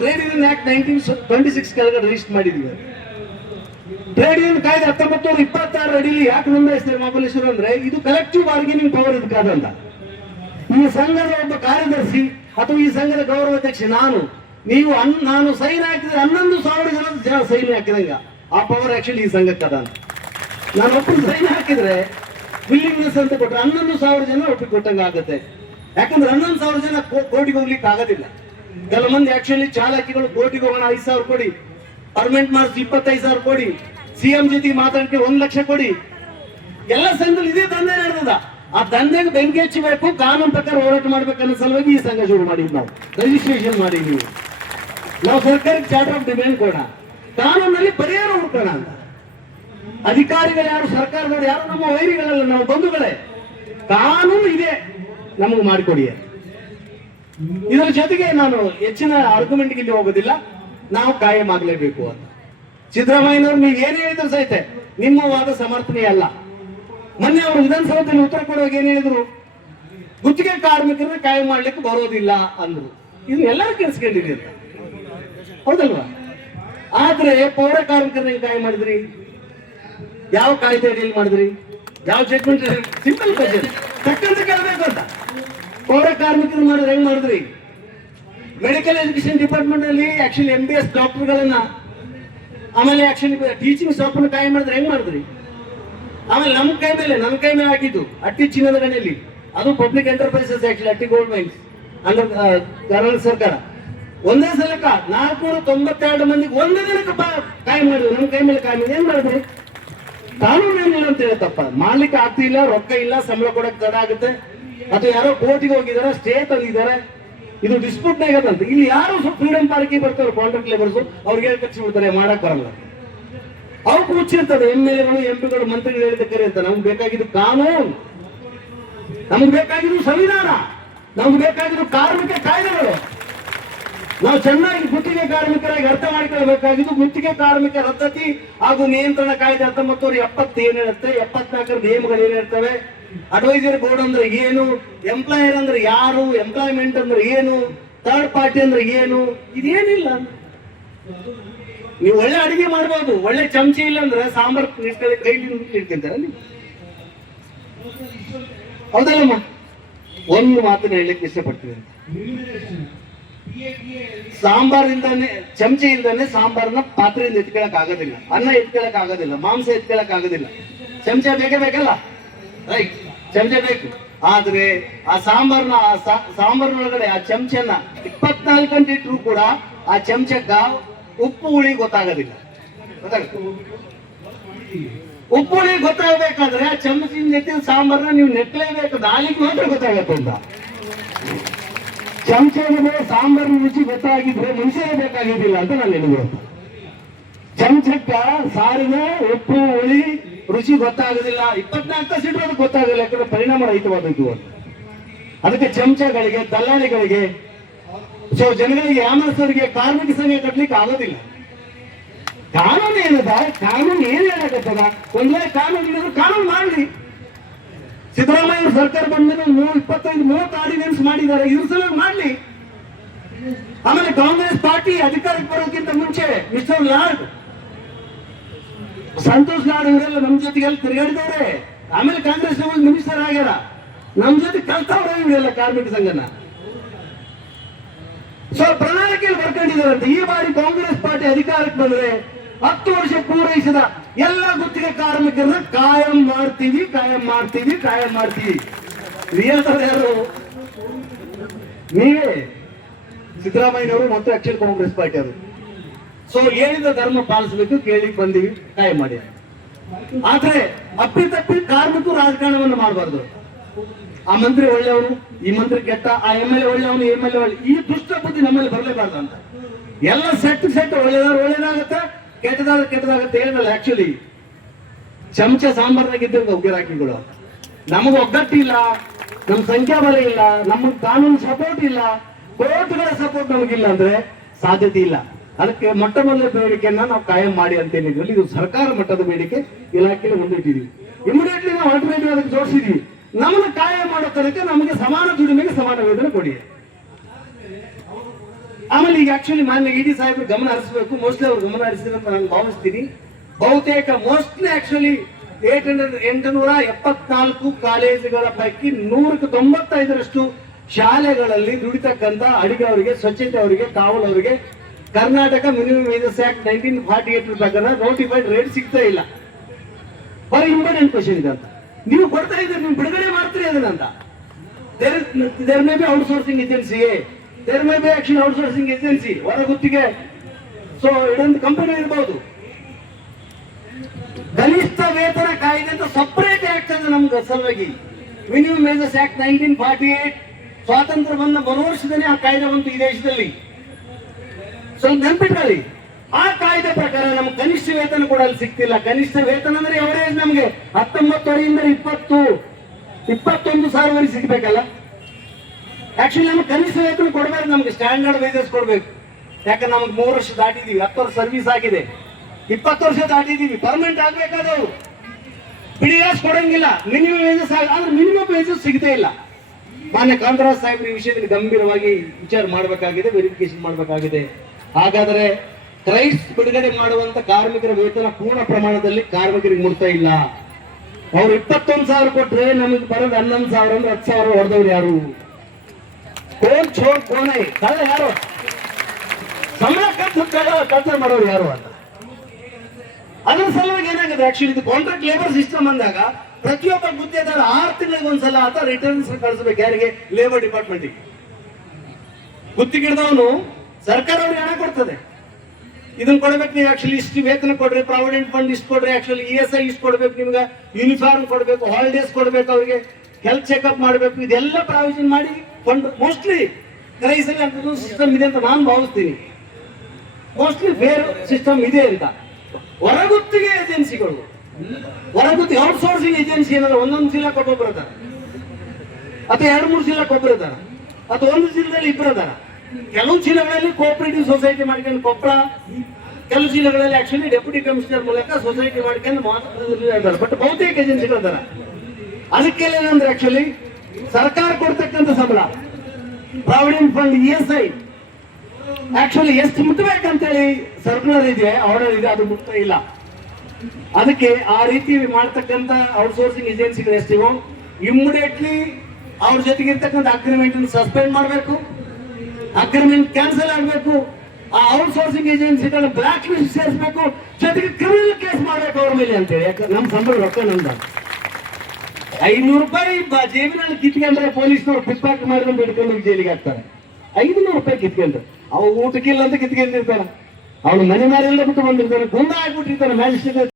ಟ್ರೇಡ್ ಯೂನಿಯನ್ ಆಕ್ಟ್ 1926 ಕೆಳಗಡೆ ರಿಜಿಸ್ಟರ್ ಮಾಡಿದ್ವಿ. ಟ್ರೇಡ್ ಯೂನಿಯನ್ ಕಾಯ್ದೆ 1926 ಅಡಿಯಲ್ಲಿ ಯಾಕೆ ನೋಂದಾಯಿಸ್ತಾರೆ ಮಹಾಬಲೇಶ್ವರ ಅಂದ್ರೆ ಇದು ಕಲೆಕ್ಟಿವ್ ಬಾರ್ಗೇನಿಂಗ್ ಪವರ್ ಇದಕ್ಕಾದಂತ. ಈ ಸಂಘದ ಒಬ್ಬ ಕಾರ್ಯದರ್ಶಿ ಅಥವಾ ಈ ಸಂಘದ ಗೌರವಾಧ್ಯಕ್ಷ ನಾನು ಸೈನ್ ಹಾಕಿದ್ರೆ 11,000 ಜನ ಸೈನ್ ಹಾಕಿದಂಗ ಆ ಪವರ್ ಆಕ್ಚುಲಿ ಈ ಸಂಘಕ್ಕೆ ಅದ. ನಾನು ಒಬ್ಬರು ಸೈನ್ ಹಾಕಿದ್ರೆ ವಿಲ್ಲಿಂಗ್ನೆಸ್ ಅಂತ ಕೊಟ್ಟರೆ 11,000 ಜನ ಒಪ್ಪಿಗೆ ಕೊಟ್ಟಂಗ ಆಗುತ್ತೆ. ಯಾಕಂದ್ರೆ 11,000 ಜನ ಕೋರ್ಟಿಗೆ ಹೋಗ್ಲಿಕ್ಕೆ ಆಗೋದಿಲ್ಲ. ಕೆಲವು ಮಂದಿ ಆಕ್ಚುಲಿ ಚಾಲಕಿಗಳು ಕೋರ್ಟಿಗೆ ಹೋಗೋಣ 5,000 ಕೊಡಿ, ಪರ್ಮನೆಂಟ್ ಮಾರ್ಕ್ಸ್ 25,000 ಕೊಡಿ, ಸಿಎಂ ಜೊತೆಗೆ ಮಾತಾಡಕ್ಕೆ 1 ಲಕ್ಷ ಕೊಡಿ. ಎಲ್ಲ ಸಂಘದಲ್ಲಿ ಇದೇ ದಂಧೆ ನಡೆದ. ಆ ದಂಧೆಗೆ ಬೆಂಕಿ ಹಚ್ಚಬೇಕು, ಕಾನೂನು ಪ್ರಕಾರ ಹೋರಾಟ ಮಾಡ್ಬೇಕನ್ನೋ ಸಲುವಾಗಿ ಈ ಸಂಘ ಶುರು ಮಾಡಿದ್ವಿ. ನಾವು ರಿಜಿಸ್ಟ್ರೇಷನ್ ಮಾಡಿದ್ವಿ. ನಾವು ಸರ್ಕಾರಕ್ಕೆ ಚಾರ್ಟರ್ ಆಫ್ ಡಿಮ್ಯಾಂಡ್ ಕೊಡೋಣ, ಕಾನೂನಲ್ಲಿ ಪರಿಹಾರ ಹುಡ್ಕೋಣ ಅಂತ. ಅಧಿಕಾರಿಗಳು ಯಾರು, ಸರ್ಕಾರದವರು ಯಾರು ನಮ್ಮ ವೈರಿಗಳಲ್ಲ, ನಾವು ಬಂಧುಗಳೇ. ಕಾನೂನು ಇದೆ, ನಮಗೆ ಮಾಡಿಕೊಡಿ. ಇದರ ಜೊತೆಗೆ ನಾನು ಹೆಚ್ಚಿನ ಆರ್ಗ್ಯುಮೆಂಟ್ಗೆ ಇಲ್ಲಿ ಹೋಗೋದಿಲ್ಲ, ನಾವು ಕಾಯಂ ಆಗಲೇಬೇಕು ಅಂತ. ಸಿದ್ದರಾಮಯ್ಯನವರು ನೀವು ಏನ್ ಹೇಳಿದ್ರು ಸಹಿತ ನಿಮ್ಮ ವಾದ ಸಮರ್ಥನೀಯ ಅಲ್ಲ. ಮೊನ್ನೆ ಅವರು ವಿಧಾನಸೌಧದಲ್ಲಿ ಉತ್ತರ ಕೊಡುವಾಗ ಏನ್ ಹೇಳಿದ್ರು, ಗುತ್ತಿಗೆ ಕಾರ್ಮಿಕರನ್ನ ಕಾಯಂ ಮಾಡ್ಲಿಕ್ಕೆ ಬರೋದಿಲ್ಲ ಅಂದ್ರು. ಇದು ಎಲ್ಲರೂ ಕೇಳಿಸ್ಕೊಂಡಿರಿ, ಹೌದಲ್ವಾ? ಆದ್ರೆ ಪೌರ ಕಾರ್ಮಿಕರನ್ನ ಕಾಯಂ ಮಾಡಿದ್ರಿ, ಯಾವ ಕಾಯ್ದೆ ಅಡಿಯಲ್ಲಿ ಮಾಡಿದ್ರಿ, ಯಾವ ಜಡ್ಜ್ಮೆಂಟ್? ಸಿಂಪಲ್ ಕ್ವಶನ್, ತಕ್ಕಂತ ಕೇಳಬೇಕು ಅಂತ. ಪೌರ ಕಾರ್ಮಿಕರು ಮಾಡಿದ್ರೆ ಹೆಂಗ್ ಮಾಡಿದ್ರಿ? ಮೆಡಿಕಲ್ ಎಜುಕೇಶನ್ ಡಿಪಾರ್ಟ್ಮೆಂಟ್ ಅಲ್ಲಿ ಆಕ್ಚುಲಿ MBS ಡಾಕ್ಟರ್ಗಳನ್ನ, ಆಮೇಲೆ ಆಕ್ಚುಲಿ ಟೀಚಿಂಗ್ ಸ್ಟಾಫ್ ಅನ್ನು ಕಾಯಂ ಮಾಡಿದ್ರೆ ಹೆಂಗ್ ಮಾಡಿದ್ರಿ? ಆಮೇಲೆ ನನ್ನ ಕೈ ಮೇಲೆ ಆಗಿದ್ದು ಅಟ್ಟಿ ಚಿನ್ನದ ಗಣಿಯಲ್ಲಿ, ಅದು ಪಬ್ಲಿಕ್ ಎಂಟರ್ಪ್ರೈಸಸ್ ಆಕ್ಚುಲಿ ಅಟ್ಟಿ ಗೋಲ್ಡ್ ಮೈನ್ಸ್ ಅಂಡರ್ ಕರ್ನಾಟಕ ಸರ್ಕಾರ. ಒಂದೇ ಸಲಕ್ಕ 492 ಮಂದಿಗೆ ಒಂದೇ ದಿನಕ್ಕೆ ಕಾಯಂ ಮಾಡಿದ್ರು. ನಮ್ಮ ಕೈ ಮೇಲೆ ಕಾಯಂ ಏನ್ ಮಾಡಿದ್ರಿ? ಕಾನೂನು ಏನಿಲ್ಲ ಅಂತ ಹೇಳಿ ತಪ್ಪ ಮಾಡ್ಲಿಕ್ಕೆ ಆಗ್ತಿಲ್ಲ, ರೊಕ್ಕ ಇಲ್ಲ, ಸಂಬಳ ಕೊಡಕ್ ತಡ ಆಗುತ್ತೆ, ಅಥವಾ ಯಾರೋ ಕೋರ್ಟಿಗೆ ಹೋಗಿದಾರೆ, ಸ್ಟೇ ತಂದಿದ್ದಾರೆ, ಇದು ಡಿಸ್ಪ್ಯೂಟ್ ಆಗತ್ತಂತ. ಇಲ್ಲಿ ಯಾರು ಫ್ರೀಡಮ್ ಪಾರ್ಕಿಗೆ ಬರ್ತಾರೆ ಕಾಂಟ್ರಾಕ್ಟ್ ಲೇಬರ್ಸ್, ಅವ್ರಿಗೆ ಹೇಳಿ ಕಟ್ಸಿ ಬಿಡ್ತಾರೆ, ಮಾಡಕ್ ಬರಲ್ಲ. ಅವ್ರು ಮುಚ್ಚಿರ್ತದೆ. MLAಗಳು MP ಗಳು ಮಂತ್ರಿಗಳು ಹೇಳಿದ ಕರೆ ಅಂತ. ನಮ್ಗೆ ಬೇಕಾಗಿದ್ದು ಕಾನೂನು, ನಮ್ಗೆ ಬೇಕಾಗಿದ್ದು ಸಂವಿಧಾನ, ನಮ್ಗೆ ಬೇಕಾಗಿದ್ದು ಕಾರ್ಮಿಕ ಕಾಯ್ದೆಗಳು. ನಾವು ಚೆನ್ನಾಗಿ ಗುತ್ತಿಗೆ ಕಾರ್ಮಿಕರಾಗಿ ಅರ್ಥ ಮಾಡಿಕೊಳ್ಳಬೇಕಾಗಿದ್ದು ಗುತ್ತಿಗೆ ಕಾರ್ಮಿಕ ರದ್ದತಿ ಹಾಗೂ ನಿಯಂತ್ರಣ ಕಾಯ್ದೆ 1970 ಏನ್ ಹೇಳುತ್ತೆ, 74 ನಿಯಮಗಳು ಏನ್ ಹೇಳ್ತವೆ, ಅಡ್ವೈಸರಿ ಬೋರ್ಡ್ ಅಂದ್ರೆ ಏನು, ಎಂಪ್ಲಾಯರ್ ಅಂದ್ರೆ ಯಾರು, ಎಂಪ್ಲಾಯ್ಮೆಂಟ್ ಅಂದ್ರೆ ಏನು, ಥರ್ಡ್ ಪಾರ್ಟಿ ಅಂದ್ರೆ ಏನು, ಇದೇನಿಲ್ಲ. ನೀವು ಒಳ್ಳೆ ಅಡಿಗೆ ಮಾಡ್ಬೋದು, ಒಳ್ಳೆ ಚಮಚಿ ಇಲ್ಲ ಅಂದ್ರೆ ಸಾಂಬಾರ್ ಕೈಲಿ ಇಟ್ಕೊಂತಾರೆ ನೀವು, ಹೌದಲ್ಲಮ್ಮ? ಒಂದು ಮಾತನ್ನ ಹೇಳಲಿಕ್ಕೆ ಇಷ್ಟಪಡ್ತೀನಿ. ಸಾಂಬಾರಿಂದಾನೆ, ಚಮಚಿ ಇಲ್ದಾನೆ ಸಾಂಬಾರನ್ನ ಪಾತ್ರೆಯಿಂದ ಎತ್ಕೊಳಕ್ ಆಗೋದಿಲ್ಲ, ಅನ್ನ ಎತ್ಕೊಳಕ್ ಆಗೋದಿಲ್ಲ, ಮಾಂಸ ಎತ್ಕೊಳಕ್ ಆಗೋದಿಲ್ಲ. ಚಮಚ ಬೇಕೇ ಬೇಕಲ್ಲ, ರೈಟ್? ಚಮಚ ಬೇಕು. ಆದ್ರೆ ಆ ಸಾಂಬಾರ್ನೊಳಗಡೆ ಆ ಚಮಚನ 24 ಗಂಟೆ ಇಟ್ಟರು ಕೂಡ ಆ ಚಮಚಕ್ಕ ಉಪ್ಪು ಹುಳಿ ಗೊತ್ತಾಗೋದಿಲ್ಲ. ಉಪ್ಪು ಹುಳಿ ಗೊತ್ತಾಗಬೇಕಾದ್ರೆ ಆ ಚಮಚಿನ ಜೊತೆ ಸಾಂಬಾರ್ನ ನೀವು ನೆಟ್ಲೇಬೇಕು, ನಾಲಿಗೆ ಮಾತ್ರ ಗೊತ್ತಾಗತ್ತೆ ಅಂತ. ಚಮಚದ ಸಾಂಬಾರಿನ ರುಚಿ ಗೊತ್ತಾಗಿದ್ರೆ ಮನುಷ್ಯನೇ ಬೇಕಾಗಿದ್ದಿಲ್ಲ ಅಂತ ನಾನು ಹೇಳಿದ್ರು. ಚಮಚಕ್ಕ ಸಾರಿನ ಉಪ್ಪು ಹುಳಿ ರುಚಿ ಗೊತ್ತಾಗೋದಿಲ್ಲ, 24 ತಾಸು ಇಟ್ಟರೆ ಅದು ಗೊತ್ತಾಗಲ್ಲ, ಯಾಕಂದ್ರೆ ಪರಿಣಾಮ ರಹಿತವಾದದ್ದು ಅಂತ. ಅದಕ್ಕೆ ಚಮಚಗಳಿಗೆ, ದಲ್ಲಾಳಿಗಳಿಗೆ, ಜನಗಳಿಗೆ, ಯಾಮನಸ್ಥರಿಗೆ ಕಾರ್ಮಿಕ ಸಂಘ ಕಟ್ಲಿಕ್ಕೆ ಆಗೋದಿಲ್ಲ. ಕಾನೂನು ಏನದ? ಕಾನೂನು ಏನ್ ಹೇಳಕತ್ತದ? ಒಂದ್ ವೇಳೆ ಕಾನೂನು ಇಲ್ಲದ್ರೆ ಕಾನೂನು ಮಾಡ್ಲಿ. ಸಿದ್ದರಾಮಯ್ಯ ಸರ್ಕಾರ ಬಂದ್ಮೇಲೆ 25-30 ಆರ್ಡಿನೆನ್ಸ್ ಮಾಡಿದ್ದಾರೆ, ಇದ್ರ ಸಲುವಾಗಿ ಮಾಡ್ಲಿ. ಆಮೇಲೆ ಕಾಂಗ್ರೆಸ್ ಪಾರ್ಟಿ ಅಧಿಕಾರಕ್ಕೆ ಬರೋಕ್ಕಿಂತ ಮುಂಚೆ ಮಿಸ್ಟರ್ ಲಾರ್ಡ್ ಸಂತೋಷ್ ಲಾಡ್ ಇವರೆಲ್ಲ ನಮ್ಮ ಜೊತೆಗೆಲ್ಲ ತಿರುಗಾಡಿದವ್ರೆ. ಆಮೇಲೆ ಕಾಂಗ್ರೆಸ್ ಮಿನಿಸ್ಟರ್ ಆಗ್ಯಾರ. ನಮ್ಮ ಜೊತೆ ಕಲ್ತವ್ರೆ ಇವರೆಲ್ಲ ಕಾರ್ಮಿಕ ಸಂಘನ. ಸೊ ಪ್ರಣಾಳಿಕೆಯಲ್ಲಿ ಬರ್ಕೊಂಡಿದ್ದಾರಂತೆ ಈ ಬಾರಿ ಕಾಂಗ್ರೆಸ್ ಪಾರ್ಟಿ ಅಧಿಕಾರಕ್ಕೆ ಬಂದ್ರೆ 10 ವರ್ಷ ಪೂರೈಸಿದ ಎಲ್ಲ ಗುತ್ತಿಗೆ ಕಾರ್ಮಿಕರನ್ನ ಕಾಯಂ ಮಾಡ್ತೀವಿ. ಯಾರು? ನೀವೇ, ಸಿದ್ದರಾಮಯ್ಯನವರು ಮತ್ತು ಆಕ್ಚುಲ್ ಕಾಂಗ್ರೆಸ್ ಪಾರ್ಟಿ ಅವರು. ಸೊ ಹೇಳಿದ ಧರ್ಮ ಪಾಲಿಸಬೇಕು, ಕೇಳಿ ಬಂದೀವಿ, ಕಾಯಂ ಮಾಡಿ. ಆದ್ರೆ ಅಪ್ಪಿತಪ್ಪಿ ಕಾರ್ಮಿಕರು ರಾಜಕಾರಣವನ್ನು ಮಾಡಬಾರ್ದು. ಆ ಮಂತ್ರಿ ಒಳ್ಳೆಯವನು, ಈ ಮಂತ್ರಿ ಕೆಟ್ಟ, ಆ MLA ಒಳ್ಳೆಯವನು, MLA ಒಳ್ಳೆ, ಈ ದುಷ್ಟ ಬುದ್ಧಿ ನಮ್ಮಲ್ಲಿ ಬರಲೇಬಾರ್ದು ಅಂತ. ಎಲ್ಲ ಸೆಟ್ ಒಳ್ಳೇದಾಗತ್ತೆ, ಕೆಟ್ಟದಾಗತ್ತೆ ಹೇಳಿದಲ್ಲ. ಆಕ್ಚುಲಿ ಚಮಚ ಸಾಂಬಾರ್ನಾಗ ಇದ್ದಂಗೆ ಉಗ್ಗಿರಾಕಿಗಳು. ನಮಗೆ ಒಗ್ಗಟ್ಟಿಲ್ಲ, ನಮ್ಮ ಸಂಖ್ಯಾಬಲ ಇಲ್ಲ, ನಮಗೆ ಕಾನೂನು ಸಪೋರ್ಟ್ ಇಲ್ಲ, ಕೋರ್ಟ್ಗಳ ಸಪೋರ್ಟ್ ನಮಗಿಲ್ಲ ಅಂದ್ರೆ ಸಾಧ್ಯತೆ ಇಲ್ಲ. ಅದಕ್ಕೆ ಮೊಟ್ಟ ಮೊದಲ ಬೇಡಿಕೆಯನ್ನ ನಾವು ಕಾಯಂ ಮಾಡಿ ಅಂತ ಹೇಳಿದ್ವಿ. ಇದು ಸರ್ಕಾರ ಮಟ್ಟದ ಬೇಡಿಕೆ, ಇಲಾಖೆಗೆ ಮುಂದಿಟ್ಟಿದ್ವಿ. ಇಮಿಡಿಯೇಟ್ಲಿ ನಾವು ಆಲ್ಟರ್ನೇಟಿವ್ ಅದಕ್ಕೆ ಜೋಡಿಸಿದ್ವಿ. ನಮ್ಮನ್ನ ಕಾಯಂ ಮಾಡೋ ತನಕ ನಮಗೆ ಸಮಾನ ದುಡಿಮೆಗೆ ಸಮಾನ ವೇತನ ಕೊಡಿ. ಆಮೇಲೆ ಈಗ ಆಕ್ಚುಲಿ ಮಾನ್ಯ ED ಸಾಹೇಬರು ಗಮನ ಹರಿಸಬೇಕು. ಮೋಸ್ಟ್ಲಿ ಅವ್ರು ಗಮನ ಹರಿಸಿದ್ರೆ ಅಂತ ನಾನು ಭಾವಿಸ್ತೀನಿ. ಬಹುತೇಕ ಮೋಸ್ಟ್ಲಿ ಆಕ್ಚುಲಿ 874 ಕಾಲೇಜುಗಳ ಪೈಕಿ 195ರಷ್ಟು ಶಾಲೆಗಳಲ್ಲಿ ದುಡಿತಕ್ಕಂತ ಅಡಿಗೆ ಅವರಿಗೆ, ಸ್ವಚ್ಛತೆ ಅವರಿಗೆ, ಕಾವಲು ಅವರಿಗೆ ಕರ್ನಾಟಕ ಮಿನಿಮಮ್ ವೇಜಸ್ ಆಕ್ಟ್ 1948 ಪ್ರಕಾರ ನೋಟಿಫೈಡ್ ರೇಟ್ ಸಿಗ್ತಾ ಇಲ್ಲ. ಬರೀ ಇಂಪಾರ್ಟೆಂಟ್ ಕ್ವಶನ್ ಇದೆ ಅಂತ. ನೀವು ಕೊಡ್ತಾ ಇದ್ದೀರಿ, ನೀವು ಬಿಡುಗಡೆ ಮಾಡ್ತೀರಿ ಅದನ್ನಂತ. There may be outsourcing agency, there may be actually outsourcing agency, ಹೊರ ಗುತ್ತಿಗೆ. ಸೊ ಇದೊಂದು ಕಂಪನಿ ಇರಬಹುದು. ಕನಿಷ್ಠ ವೇತನ ಕಾಯ್ದೆ ಅಂತ ಸಪರೇಟ್ ಆಕ್ಟ್ ಇದೆ ನಮ್ಗೆ ಸಲುವಾಗಿ. ಮಿನಿಮಮ್ ವೇಜಸ್ ಆಕ್ಟ್ 1948 ಸ್ವಾತಂತ್ರ್ಯ ಬಂದ ಮರುವರ್ಷದಲ್ಲಿ ಆ ಕಾಯ್ದೆ ಬಂತು ಈ ದೇಶದಲ್ಲಿ. ಸ್ವಲ್ಪ ನೆನ್ಪಿಟ್ಕೊಳ್ಳಿ. ಆ ಕಾಯ್ದೆ ಪ್ರಕಾರ ನಮ್ಗೆ ಕನಿಷ್ಠ ವೇತನ ಕೂಡ ಅಲ್ಲಿ ಸಿಗ್ತಿಲ್ಲ. ಕನಿಷ್ಠ ವೇತನ ಅಂದ್ರೆ ಎವರೇಜ್ ನಮ್ಗೆ 19 21 ಸಾವಿರವರೆಗೆ ಸಿಗ್ಬೇಕಲ್ಲ. ಆಕ್ಚುಲಿ ನಮ್ಗೆ ಕನಿಷ್ಠ ವೇತನ ಕೊಡ್ಬೇಕು, ನಮ್ಗೆ ಸ್ಟ್ಯಾಂಡರ್ಡ್ ವೇಜಸ್ ಕೊಡ್ಬೇಕು. ಯಾಕಂದ್ರೆ ನಮ್ಗೆ 3 ವರ್ಷ ದಾಟಿದೀವಿ, 10 ವರ್ಷ ಸರ್ವಿಸ್ ಆಗಿದೆ, 20 ವರ್ಷ ದಾಟಿದೀವಿ, ಪರ್ಮನೆಂಟ್ ಆಗ್ಬೇಕಾದವು. ಪಿಡಿಎಸ್ ಕೊಡಂಗಿಲ್ಲ, ಮಿನಿಮಮ್ ವೇಜಸ್ ಆದ್ರೆ ಮಿನಿಮಮ್ ವೇಜಸ್ ಸಿಗದೇ ಇಲ್ಲ. ಮಾನ್ಯ ಕಾಂತರಾಜ್ ಸಾಹೇಬ್ರ ಈ ವಿಷಯದಲ್ಲಿ ಗಂಭೀರವಾಗಿ ವಿಚಾರ ಮಾಡಬೇಕಾಗಿದೆ, ವೆರಿಫಿಕೇಶನ್ ಮಾಡಬೇಕಾಗಿದೆ. ಹಾಗಾದ್ರೆ ಕ್ರೈಸ್ಟ್ ಬಿಡುಗಡೆ ಮಾಡುವಂತ ಕಾರ್ಮಿಕರ ವೇತನ ಪೂರ್ಣ ಪ್ರಮಾಣದಲ್ಲಿ ಕಾರ್ಮಿಕರಿಗೆ ಮುಟ್ತಾ ಇಲ್ಲ. ಅವ್ರು 21,000 ಕೊಟ್ರೆ ನಮಗೆ ಬರೋದು 11,000 ಅಂದ್ರೆ 10,000 ಹೊಡೆದವ್ರು ಯಾರು? ಕೋನೆ ಕಳ್ಳ ಯಾರು? ಸಂಬಳ ಕಳ್ತ ಮಾಡೋರು ಯಾರು ಅಂತ. ಅದ್ರ ಸಲುವಾಗಿ ಏನಾಗಿದೆ, ಆಕ್ಚುಲಿ ಇದು ಕಾಂಟ್ರಾಕ್ಟ್ ಲೇಬರ್ ಸಿಸ್ಟಮ್ ಅಂದಾಗ ಪ್ರತಿಯೊಬ್ಬ ಗುತ್ತಿಗೆದಾರ 6 ತಿಂಗಳಿಗೆ ಒಂದ್ಸಲ ಆತ ರಿಟರ್ನ್ಸ್ ಕಳಿಸಬೇಕು. ಯಾರಿಗೆ? ಲೇಬರ್ ಡಿಪಾರ್ಟ್ಮೆಂಟ್ಗೆ. ಗುತ್ತಿಗೆದವನು ಸರ್ಕಾರ ಅವ್ರಿಗೆ ಹಣ ಕೊಡ್ತದೆ, ಇದನ್ನ ಕೊಡ್ಬೇಕು ನೀವು, ಆಕ್ಚುಲಿ ಇಷ್ಟು ವೇತನ ಕೊಡ್ರಿ, ಪ್ರಾವಿಡೆಂಟ್ ಫಂಡ್ ಇಷ್ಟು ಕೊಡ್ರಿ, ಆಕ್ಚುಲಿ ESI ಇಷ್ಟು ಕೊಡ್ಬೇಕು, ನಿಮ್ಗೆ ಯೂನಿಫಾರ್ಮ್ ಕೊಡ್ಬೇಕು, ಹಾಲಿಡೇಸ್ ಕೊಡ್ಬೇಕು, ಅವ್ರಿಗೆ ಹೆಲ್ತ್ ಚೆಕ್ಅಪ್ ಮಾಡಬೇಕು, ಇದೆಲ್ಲ ಪ್ರಾವಿಷನ್ ಮಾಡಿ ಫಂಡ್. ಮೋಸ್ಟ್ಲಿ ಕ್ರೈಸಲ್ಲಿ ಅಂತ ಸಿಸ್ಟಮ್ ಇದೆ ಅಂತ ನಾನು ಭಾವಿಸ್ತೀನಿ. ಮೋಸ್ಟ್ಲಿ ಫೇರ್ ಸಿಸ್ಟಮ್ ಇದೆ ಅಂತ. ಹೊರಗುತ್ತಿಗೆ ಏಜೆನ್ಸಿಗಳು, ಹೊರಗುತ್ತಿಗೆ ಔಟ್ಸೋರ್ಸಿಂಗ್ ಏಜೆನ್ಸಿ ಏನಾದ್ರು ಒಂದೊಂದು ಜಿಲ್ಲಾಕ್ಕೆ ಒಬ್ಬೊಬ್ಬರು ಇದ್ದಾರೆ, ಅಥವಾ 2-3 ಜಿಲ್ಲಾಕ್ಕೆ ಒಬ್ಬರು ಇದ್ದಾರೆ, ಅಥವಾ ಒಂದು ಜಿಲ್ಲೆಯಲ್ಲಿ 2 ಇದ್ದಾರೆ. ಕೆಲವು ಜಿಲ್ಲೆಗಳಲ್ಲಿ ಕೋಆಪರೇಟಿವ್ ಸೊಸೈಟಿ ಮಾಡ್ಕೊಂಡು ಕೊಪ್ಪಳ, ಕೆಲವು ಜಿಲ್ಲೆಗಳಲ್ಲಿ ಆಕ್ಚುಲಿ ಡೆಪ್ಯೂಟಿ ಕಮಿಷನರ್ ಮೂಲಕ ಸೊಸೈಟಿ ಮಾಡ್ಕೊಂಡು ಮಾತ್ರ. ಬಟ್ ಬಹುತೇಕ ಏಜೆನ್ಸಿಗಳು ಇದ್ದಾರೆ. ಅದಕ್ಕೆಲ್ಲ ಏನಂದ್ರೆ ಆಕ್ಚುಲಿ ಸರ್ಕಾರ ಕೊಡ್ತಕ್ಕಂಥ ಸಂಬಳ, ಪ್ರಾವಿಡೆಂಟ್ ಫಂಡ್, ESI ಆಕ್ಚುಲಿ ಎಷ್ಟು ಮುಟ್ಟಬೇಕಂತೇಳಿ ಸರ್ಕ್ಯುಲರ್ ಇದೆ, ಆರ್ಡರ್ ಇದೆ, ಅದು ಮುಟ್ತಾ ಇಲ್ಲ. ಅದಕ್ಕೆ ಆ ರೀತಿ ಮಾಡ್ತಕ್ಕಂಥ ಔಟ್ಸೋರ್ಸಿಂಗ್ ಏಜೆನ್ಸಿಗಳು ಎಷ್ಟಿವೋ ಇಮಿಡಿಯೇಟ್ಲಿ ಅವ್ರ ಜೊತೆಗೆ ಇರ್ತಕ್ಕಂಥ ಅಗ್ರಿಮೆಂಟ್ ಸಸ್ಪೆಂಡ್ ಮಾಡಬೇಕು, ಅಗ್ರಿಮೆಂಟ್ ಕ್ಯಾನ್ಸಲ್ ಆಗಬೇಕು, ಆ ಔಟ್ಸೋರ್ಸಿಂಗ್ ಏಜೆನ್ಸಿಗಳ ಬ್ಲಾಕ್ ಲಿಸ್ಟ್ ಸೇರಿಸಬೇಕು, ಜೊತೆಗೆ ಕ್ರಿಮಿನಲ್ ಕೇಸ್ ಮಾಡಬೇಕು ಅವ್ರ ಮೇಲೆ ಅಂತೇಳಿ. ಯಾಕಂದ್ರೆ ನಮ್ಮ ಸಂಬಳ ರೊಕ್ಕ ನಮ್ದ. 500 ರೂಪಾಯಿ ಜೇಬಿನಲ್ಲಿ ಕಿತ್ಕೊಂಡ್ರೆ ಪೊಲೀಸ್ನವ್ರು ಪಿಕ್ಪಾಕೆಟ್ ಮಾಡಿದ್ರೆ ಹಿಡ್ಕೊಂಡು ಜೈಲಿಗೆ ಹಾಕ್ತಾರೆ. 500 ರೂಪಾಯಿ ಕಿತ್ಕೊಂಡ್ರೆ ಅವ ಊಟಕ್ಕಿಲ್ಲ ಅಂತ ಕಿತ್ಕೊಂಡಿರ್ತಾನೆ, ಅವನು ಮನೆ ಮೇಲೆ ಬಿಟ್ಟು ಬಂದಿರ್ತಾನೆ, ಗುಂಡ ಆಗ್ಬಿಟ್ಟಿರ್ತಾನೆ ಮ್ಯಾಜಿಸ್ಟ್ರೇಟ್